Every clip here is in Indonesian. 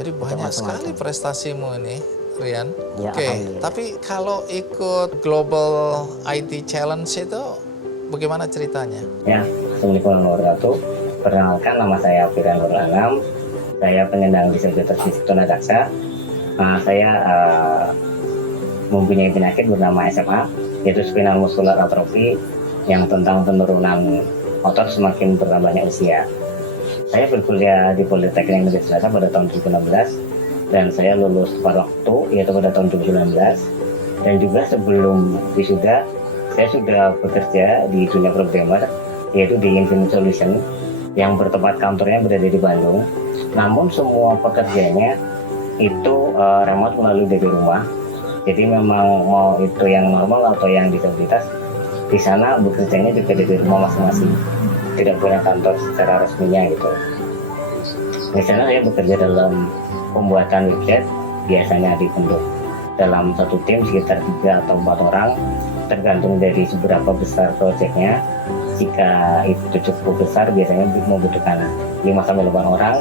Jadi banyak sekali prestasimu ini, Rian. Ya, Oke, tapi kalau ikut Global IT Challenge itu bagaimana ceritanya? Ya, Assalamualaikum warahmatullahi wabarakatuh. Perkenalkan, nama saya Firdan Nurlanam. Saya penyandang disabilitas fisik tunadaksa. Saya mempunyai penyakit bernama SMA, yaitu spinal muscular atrophy, yang tentang penurunan otot semakin bertambahnya usia. Saya berkuliah di Politeknik Negeri Cilacap pada tahun 2016 dan saya lulus tepat waktu, yaitu pada tahun 2019. Dan juga sebelum wisuda, saya sudah bekerja di dunia programmer, yaitu di Infinite Solution yang bertempat kantornya berada di Bandung. Namun semua pekerjaannya itu remote melalui dari rumah. Jadi memang mau itu yang normal atau yang disabilitas, di sana bekerjanya juga dari rumah masing-masing. Tidak punya kantor secara resminya gitu. Misalnya saya bekerja dalam pembuatan website, biasanya dibentuk dalam satu tim sekitar 3 atau 4 orang, tergantung dari seberapa besar proyeknya. Jika itu cukup besar, biasanya membutuhkan 5-8 orang.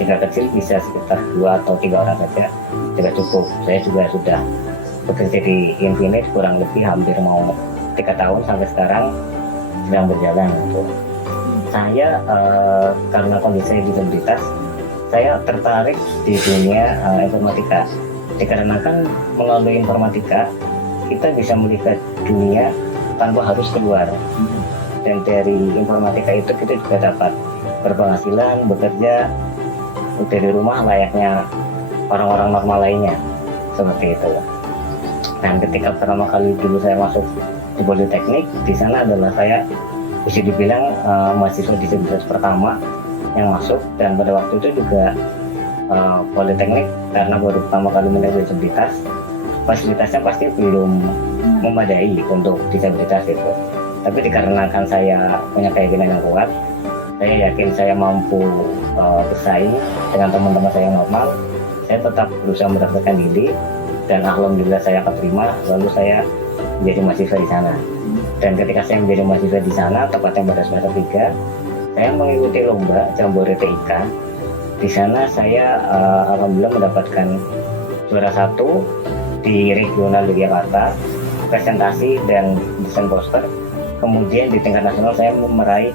Jika kecil bisa sekitar 2 atau 3 orang saja, tidak cukup. Saya juga sudah bekerja di Infinite kurang lebih hampir mau 3 tahun sampai sekarang sedang berjalan gitu. Saya karena kondisi saya disabilitas, saya tertarik di dunia informatika. Dikarenakan melalui informatika kita bisa melihat dunia tanpa harus keluar. Dan dari informatika itu kita juga dapat berpenghasilan, bekerja dari rumah layaknya orang-orang normal lainnya, seperti itu. Dan ketika pertama kali dulu saya masuk di Politeknik, di sana adalah saya bisa dibilang mahasiswa disabilitas pertama yang masuk. Dan pada waktu itu juga Politeknik karena baru pertama kali menerima disabilitas, fasilitasnya pasti belum memadai untuk disabilitas itu. Tapi dikarenakan saya punya keyakinan yang kuat, saya yakin saya mampu bersaing dengan teman-teman saya yang normal. Saya tetap berusaha mendaftarkan diri dan alhamdulillah saya keterima. Lalu saya menjadi mahasiswa di sana. Dan ketika saya menjadi mahasiswa di sana, tepatnya pada semester 3, saya mengikuti lomba Jambore TIK. Di sana saya alhamdulillah mendapatkan juara 1 di regional di Jakarta, presentasi dan desain poster. Kemudian di tingkat nasional saya meraih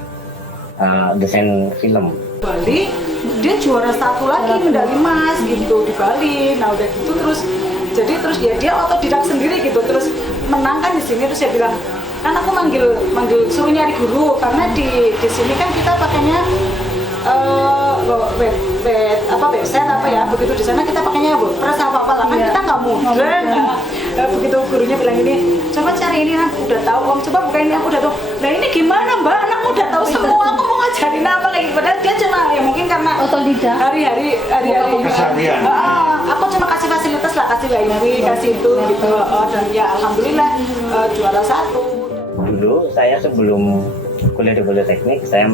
desain film. Bali, dia juara 1 lagi, medali emas gitu di Bali. Nah udah gitu terus ya dia otodidak sendiri gitu, terus menangkan di sini. Terus dia bilang, kan aku manggil suruh nyari guru karena di sini kan kita pakainya website apa ya, begitu di sana kita pakainya WordPress apa lah, kan kita nggak modern. Begitu gurunya bilang ini, coba cari ini, udah tahu om, coba buka ini, aku udah tahu. Nah ini gimana mbak, anakku udah tahu semua, aku mau ngajarin apa kayak gitu. Padahal dia cuma ya mungkin karena otodidak, hari-hari keseharian. Aku cuma kasih fasilitas lah, kasih wifi, kasih itu gitu. Dan ya alhamdulillah juara 1. Dulu saya sebelum kuliah di Politeknik, saya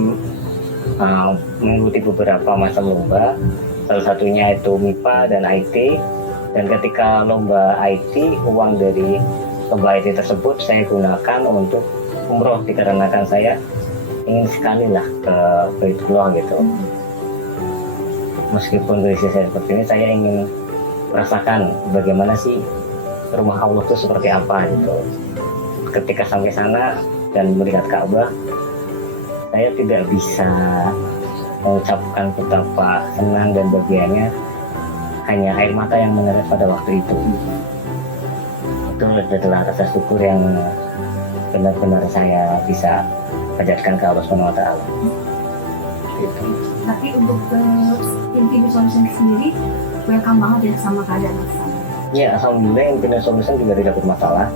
mengikuti beberapa macam lomba, salah satunya itu MIPA dan IT. Dan ketika lomba IT, uang dari lomba IT tersebut saya gunakan untuk umroh, dikarenakan saya ingin sekali lah ke Baitullah gitu. Meskipun kondisi saya seperti ini, saya ingin merasakan bagaimana sih rumah Allah itu seperti apa gitu. Ketika sampai sana dan melihat Ka'bah, saya tidak bisa mengucapkan betapa senang dan bahagianya. Hanya air mata yang mengalir pada waktu itu. Itu adalah rasa syukur yang benar-benar saya bisa panjatkan ke Allah Subhanahu wa Ta'ala. Gitu. Tapi untuk Infinite Solution sendiri, welcome banget ya sama keadaan Mas. Ya, alhamdulillah Infinite Solution juga tidak bermasalah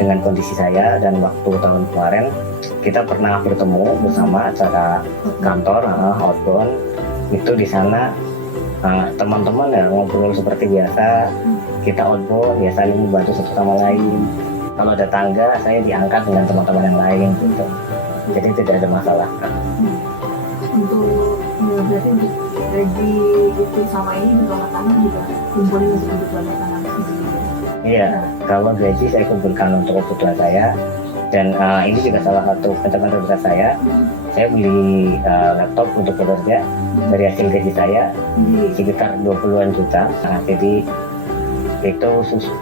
dengan kondisi saya. Dan waktu tahun kemarin kita pernah bertemu bersama acara kantor outbound. Itu di sana teman-teman ya ngobrol seperti biasa, kita outbound ya saling membantu satu sama lain. Kalau ada tangga saya diangkat dengan teman-teman yang lain gitu. Jadi tidak ada masalah. Untuk berarti untuk gaji itu sama ini untuk rumah tangga juga kumpulin untuk kebutuhan rumah tangga sendiri. Iya, kalau gaji saya kumpulkan untuk kebutuhan saya. Dan ini juga salah satu pencapaian terbesar saya. saya beli laptop untuk bekerja dari hasil gaji saya sekitar 20-an juta. Nah, jadi itu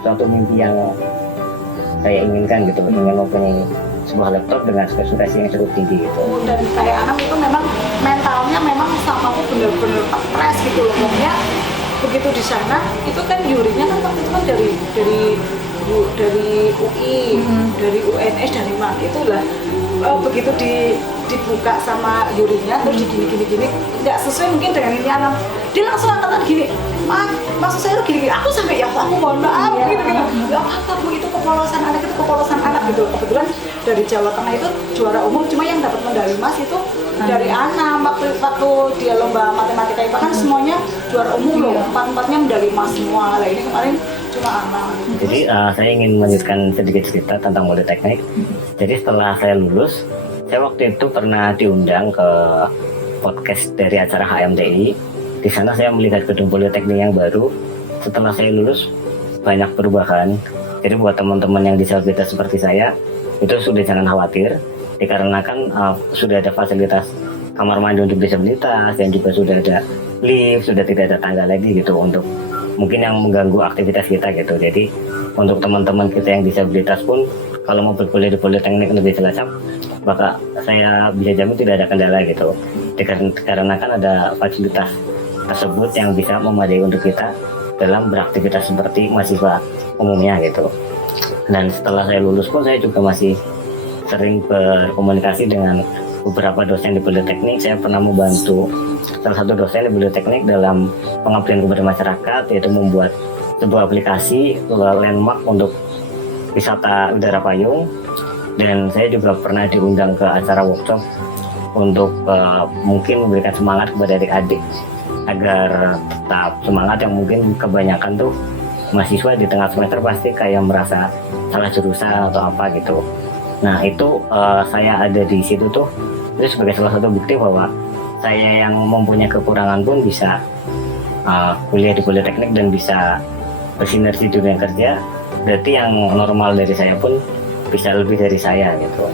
suatu mimpi yang saya inginkan gitu, ingin mempunyai sebuah laptop dengan spesifikasi yang cukup tinggi gitu. Dan kayak anak itu memang mentalnya memang sama aku bener-bener stres gitu loh. Pokoknya begitu di sana itu kan jurinya kan waktu itu kan dari UI, dari UNS, dari mana itulah. Begitu dibuka sama jurinya terus gini nggak sesuai mungkin dengan ini anak, dia langsung angkatan gini, maaf maksud saya tuh gini, aku sampai ya aku mohon maaf gitu nggak apa-apa Bu, itu kepolosan anak gitu. Kebetulan dari Jawa Tengah itu juara umum, cuma yang dapat medali emas itu dari Anam. Waktu dia lomba matematika IPA kan semuanya juara umum loh, empat-empatnya medali emas semua. Lah ini kemarin cuma Anam. Jadi saya ingin melanjutkan sedikit cerita tentang Politeknik. Jadi setelah saya lulus, saya waktu itu pernah diundang ke podcast dari acara HMTI. Di sana saya melihat gedung Politeknik yang baru. Setelah saya lulus, banyak perubahan. Jadi buat teman-teman yang disabilitas seperti saya, itu sudah jangan khawatir, dikarenakan sudah ada fasilitas kamar mandi untuk disabilitas, dan juga sudah ada lift, sudah tidak ada tangga lagi gitu untuk mungkin yang mengganggu aktivitas kita gitu. Jadi untuk teman-teman kita yang disabilitas pun, kalau mau berkuliah di Politeknik lebih Cilacap, maka saya bisa jamin tidak ada kendala gitu. Dikarenakan ada fasilitas tersebut yang bisa memadai untuk kita dalam beraktivitas seperti mahasiswa umumnya gitu. Dan setelah saya lulus pun saya juga masih sering berkomunikasi dengan beberapa dosen di Politeknik. Saya pernah membantu salah satu dosen di Politeknik dalam pengabdian kepada masyarakat, yaitu membuat sebuah aplikasi landmark untuk wisata udara payung. Dan saya juga pernah diundang ke acara workshop untuk mungkin memberikan semangat kepada adik-adik agar tetap semangat, yang mungkin kebanyakan tuh mahasiswa di tengah semester pasti kayak merasa salah jurusan atau apa gitu. Nah itu saya ada di situ tuh itu sebagai salah satu bukti bahwa saya yang mempunyai kekurangan pun bisa kuliah di Politeknik dan bisa bersinergi di dunia kerja. Berarti yang normal dari saya pun bisa lebih dari saya gitu.